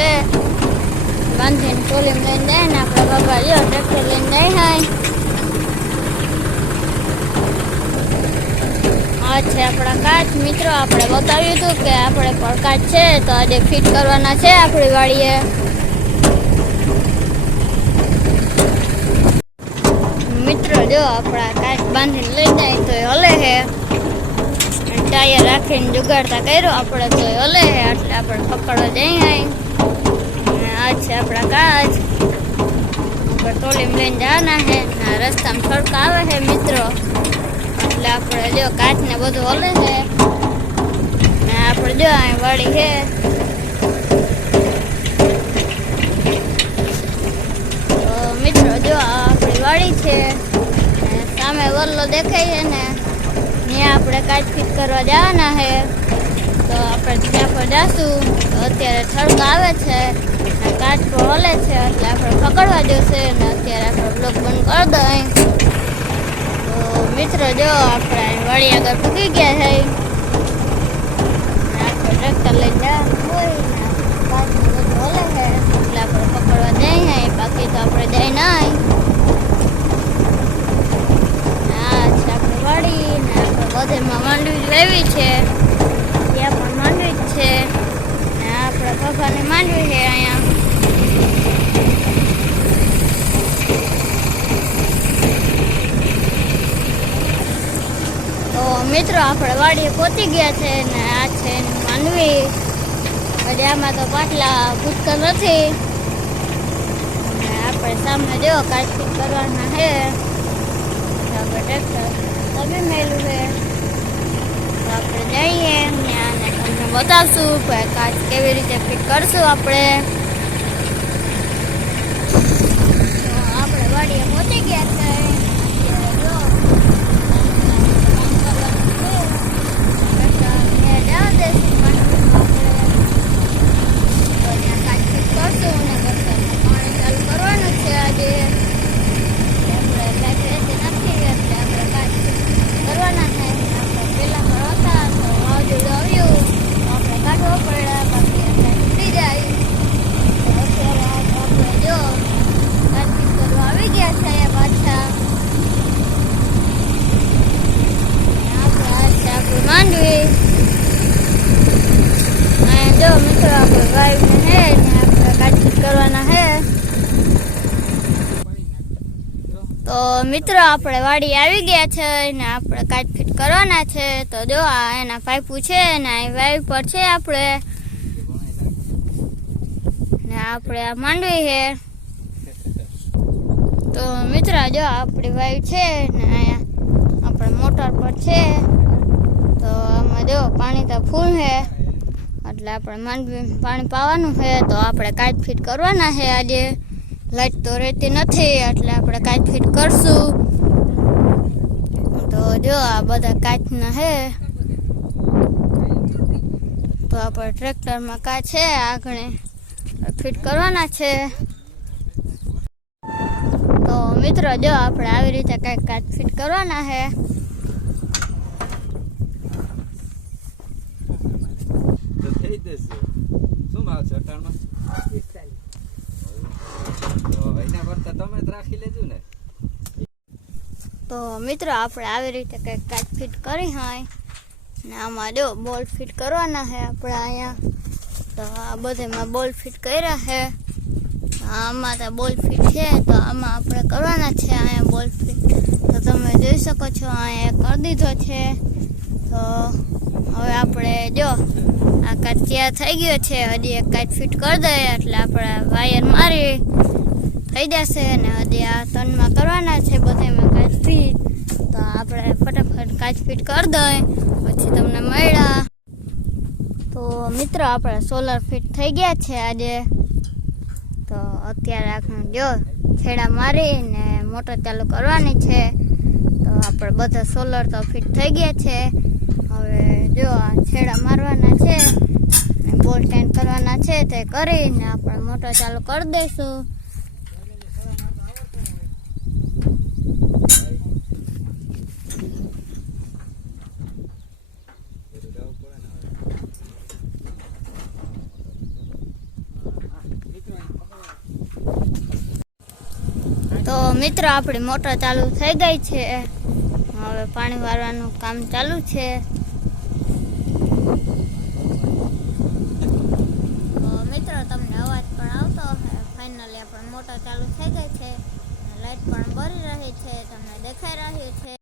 છે બાંધીને ટોલીમાં લઈને જાય ને આપણે બાબા જો ટ્રેક્ટર લઈને જાય આ છે આપણા કાચ મિત્રો આપણે બતાવ્યું હતું કે આપણે પણ કાચ છે તો આજે ફિટ કરવાના છે આપણી વાડીએ મિત્રો જો આપણા કાચ બાંધીને લઈ જાય તો એ હલે છે ટાયર રાખીને જુગાડતા કર્યો આપણે તો એ હલે છે એટલે આપણે પકડવા જઈએ આ છે આપણા કાચ ટોલીમાં લઈને જવાના છે રસ્તામાં સડક આવે છે મિત્રો એટલે આપણે જો કાચ ને બધું હલે છે ને આપણે જો અહીં વાડી છે તો મિત્રો જો આપણી વાડી છે સામે વલ્લો દેખાય છે ને ત્યાં આપણે કાચ ફિટ કરવા જવાના છે તો આપણે ત્યાં પર જાશું તો અત્યારે સડક આવે છે ને કાચ પર હલે છે એટલે આપણે પકડવા જશે ને અત્યારે આપણે બ્લોક બંધ કરી દઈએ મિત્રો જો આપણે વાડી આગળ પૂકી ગયા છે આપણે ટ્રેક્ટર લઈને જવાનું હોય ને પાછું બધું હલે છે એટલે આપણે પકડવા જઈએ બાકી તો આપણે જઈ નહીં આ છે આપણી વાડી ને આપણે બધેમાં માંડવી જ વાવી છે ત્યાં પણ માંડવી જ છે ને આપણા પપ્પાની માંડવી છે અહીંયા મિત્રો આપણે વાડીએ પહોંચી ગયા છે ને આ છે માંડવી હજી આમાં તો પાટલા ભૂતકા નથી ને આપણે સામે જો કાચ ફિટ કરવાના છે આપણે ટ્રેક્ટર તબી મેલું છે તો આપણે જઈએ ત્યાં તમને બતાવશું કે કાચ કેવી રીતે ફિટ કરશું આપણે તો આપણે વાડીએ પહોંચી ગયા છે તો મિત્રો આપણે વાડી આવી ગયા છે ને આપણે કાચ ફિટ કરવાના છે તો જો આ એના પાઇપો છે ને આ વાવી પર છે આપણે ને આપણે આ માંડવી છે તો મિત્રો જો આપણી વાવી છે ને અહીંયા આપણે મોટર પર છે તો આમાં જો પાણી તો ફૂલ છે એટલે આપણે માંડવી પાણી પાવાનું છે તો આપણે કાચ ફિટ કરવાના છે આજે લાઈટ તો રહેતી નથી એટલે આપણે કાચ ફિટ કરશું તો જો આ બધા કાચના છે તો આપણે ટ્રેક્ટરમાં કાચ છે આગળ ફિટ કરવાના છે તો મિત્રો જો આપણે આવી રીતે કંઈક કાચ ફિટ કરવાના છે શું ભાવ છે અટાણમાં તો મિત્રો આપણે આવી રીતે કંઈક કાચ ફિટ કરી હોય ને આમાં જો બોલ ફિટ કરવાના છે આપણે અહીંયા તો આ બધેમાં બોલ ફિટ કર્યા છે આમાં તો બોલ ફિટ છે તો આમાં આપણે કરવાના છે અહીંયા બોલ ફિટ તો તમે જોઈ શકો છો અહીંયા કરી દીધો છે તો હવે આપણે જો આ કાચ તૈયાર થઈ ગયો છે હજી એક કાચ ફિટ કરી દઈએ એટલે આપણે વાયર મારી થઈ જશે ને હજી આ તનમાં કરવાના છે બધામાં કાચ ફિટ તો આપણે ફટાફટ કાચ ફિટ કરી દઈએ પછી તમને મળ્યા તો મિત્રો આપણે સોલર ફિટ થઈ ગયા છે આજે તો અત્યારે આપણે જો છેડા મારીને મોટર ચાલુ કરવાની છે તો આપણે બધા સોલર તો ફિટ થઈ ગયા છે હવે જો આ છેડા મારવાના છે ને બોલ ટાઈન કરવાના છે તે કરીને આપણે મોટર ચાલુ કરી દઈશું મિત્રો આપણી મોટર ચાલુ થઈ ગઈ છે. હવે પાણી વાળવાનું કામ ચાલુ છે. તો મિત્રો તમને અવાજ પણ આવતો હશે. ફાઇનલી આપણી મોટર ચાલુ થઈ ગઈ છે. લાઈટ પણ બળી રહી છે, તમને દેખાઈ રહ્યું છે.